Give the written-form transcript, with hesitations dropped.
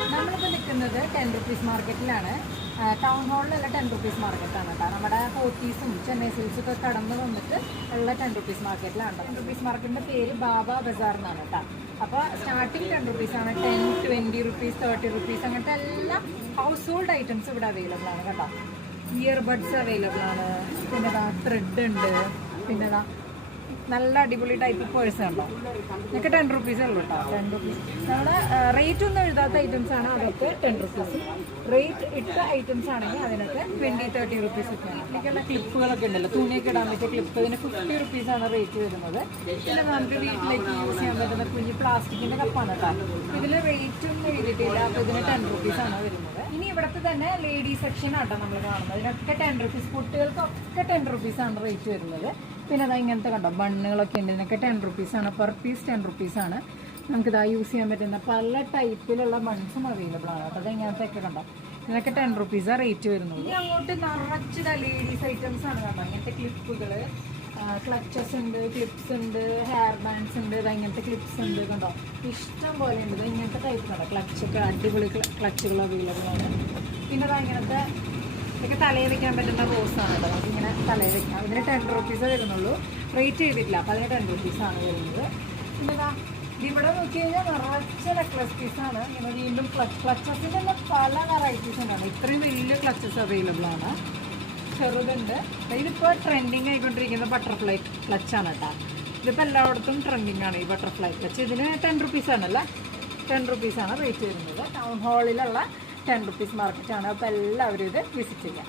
നമ്മളിപ്പോൾ നിൽക്കുന്നത് 10 rupees മാർക്കറ്റിലാണ്. Town ഹാളിലുള്ള 10 rupees മാർക്കറ്റാണ് കേട്ടോ. നമ്മുടെ പോത്തീസും ചെന്നൈ സിൽസും ഒക്കെ കടന്ന് വന്നിട്ട് ഉള്ള 10 റുപ്പീസ് മാർക്കറ്റിലാണ്. 10 റുപ്പീസ് മാർക്കറ്റിൻ്റെ പേര് ബാബ ബസാർ എന്നാണ് കേട്ടോ. അപ്പോൾ സ്റ്റാർട്ടിങ് 10 റുപ്പീസാണ്. 10, 20 റുപ്പീസ്, 30 റുപ്പീസ് അങ്ങനത്തെ എല്ലാ ഹൗസ് ഹോൾഡ് ഐറ്റംസ് ഇവിടെ അവൈലബിൾ ആണ് കേട്ടോ. ഇയർബഡ്സ് അവൈലബിൾ ആണ്. പിന്നെ ത്രെഡ് ഉണ്ട്. പിന്നെ നല്ല അടിപൊളി ടൈപ്പ് പേഴ്സ് ഉണ്ടോ. ഇതൊക്കെ 10 റുപ്പീസേ ഉള്ളൂ കേട്ടോ. 10 റുപ്പീസ്. നമ്മുടെ റേറ്റ് ഒന്നും എഴുതാത്ത ഐറ്റംസ് ആണ് അതൊക്കെ 10 റുപ്പീസ്. റേറ്റ് ഇട്ട ഐറ്റംസ് ആണെങ്കിൽ അതിനൊക്കെ 20, 30 റുപ്പീസ് ഒക്കെയാണ്. എനിക്കുള്ള ക്ലിപ്പുകളൊക്കെ ഉണ്ടല്ലോ, തുണിയൊക്കെ ഇടാൻ പറ്റിയ ക്ലിപ്പ്, ഇതിന് 50 റുപ്പീസാണ് റേറ്റ് വരുന്നത്. പിന്നെ നമുക്ക് വീട്ടിലേക്ക് യൂസ് ചെയ്യാൻ പറ്റുന്ന കുഞ്ഞ് പ്ലാസ്റ്റിക്കിൻ്റെ കപ്പാണ് കേട്ടോ. ഇതിൽ റേറ്റ് ഒന്നും എഴുതിയിട്ടില്ല. അപ്പോൾ ഇതിന് 10 റുപ്പീസാണ് വരുന്നത്. ഇനി ഇവിടുത്തെ തന്നെ ലേഡീസ് സെക്ഷൻ ആട്ടോ നമ്മൾ കാണുന്നത്. ഇതിനൊക്കെ 10 റുപ്പീസ്. കുട്ടികൾക്കൊക്കെ 10 റുപ്പീസാണ് റേറ്റ് വരുന്നത്. പിന്നെ അതാ ഇങ്ങനത്തെ കണ്ടോ ബണ്ണുകളൊക്കെ ഉണ്ട്. ഇതിനൊക്കെ 10 റുപ്പീസാണ്. പെർ പീസ് 10 റുപ്പീസാണ്. നമുക്കിതാ യൂസ് ചെയ്യാൻ പറ്റുന്ന പല ടൈപ്പിലുള്ള ബൺസും അവൈലബിൾ ആണ് കേട്ടോ. അത് ഇങ്ങനത്തെയൊക്കെ കണ്ടോ. ഇതിനൊക്കെ 10 റുപ്പീസാണ് റേറ്റ് വരുന്നത്. ഇനി അങ്ങോട്ട് നിറച്ചിതാ ലേഡീസ് ഐറ്റംസ് ആണ് കേട്ടോ. ഇങ്ങനത്തെ ക്ലിപ്പുകൾ, ക്ലച്ചസ് ഉണ്ട്, ക്ലിപ്സ് ഉണ്ട്, ഹെയർ ബാൻഡ്സ് ഉണ്ട്. ഇത് ഇങ്ങനത്തെ ക്ലിപ്സ് ഉണ്ട് കണ്ടോ. ഇഷ്ടം പോലെ ഉണ്ട്. ഇങ്ങനത്തെ ടൈപ്പ് കണ്ടോ. ക്ലച്ചൊക്കെ അടിപൊളി ക്ലച്ചുകൾ അവൈലബിൾ ആണ്. പിന്നെ അതാ ഇങ്ങനത്തെ ഇതൊക്കെ തലയിൽ വെക്കാൻ പറ്റുന്ന റോസാണ് കേട്ടോ. നമുക്കിങ്ങനെ തലയിൽ വെക്കാം. ഇതിന് 10 റുപ്പീസേ വരുന്നുള്ളൂ. റേറ്റ് ചെയ്തിട്ടില്ല. അപ്പോൾ അതിന് 10 റുപ്പീസാണ് വരുന്നത്. പിന്നെ ഇവിടെ നോക്കി കഴിഞ്ഞാൽ നിറച്ച നെക്ലസ് പീസാണ്. ഇങ്ങനെ വീണ്ടും ക്ലച്ചസിൻ്റെ തന്നെ പല വെറൈറ്റീസ് ഉണ്ടാണ്. ഇത്രയും വലിയ ക്ലച്ചസ് അവൈലബിൾ ആണ്. ചെറുതുണ്ട്. ഇതിപ്പോൾ ട്രെൻഡിങ് ആയിക്കൊണ്ടിരിക്കുന്ന ബട്ടർഫ്ലൈ ക്ലച്ചാണ് കേട്ടോ. ഇതിപ്പോൾ എല്ലായിടത്തും ട്രെൻഡിങ് ആണ് ഈ ബട്ടർഫ്ലൈ ക്ലച്ച്. ഇതിന് 10 റുപ്പീസാണല്ലേ. 10 റുപ്പീസാണ് റേറ്റ് വരുന്നത്. ടൗൺ ഹാളിലുള്ള 10 റുപ്പീസ് മാർക്കറ്റാണ്. അപ്പോൾ എല്ലാവരും ഇത് വിസിറ്റ് ചെയ്യാം.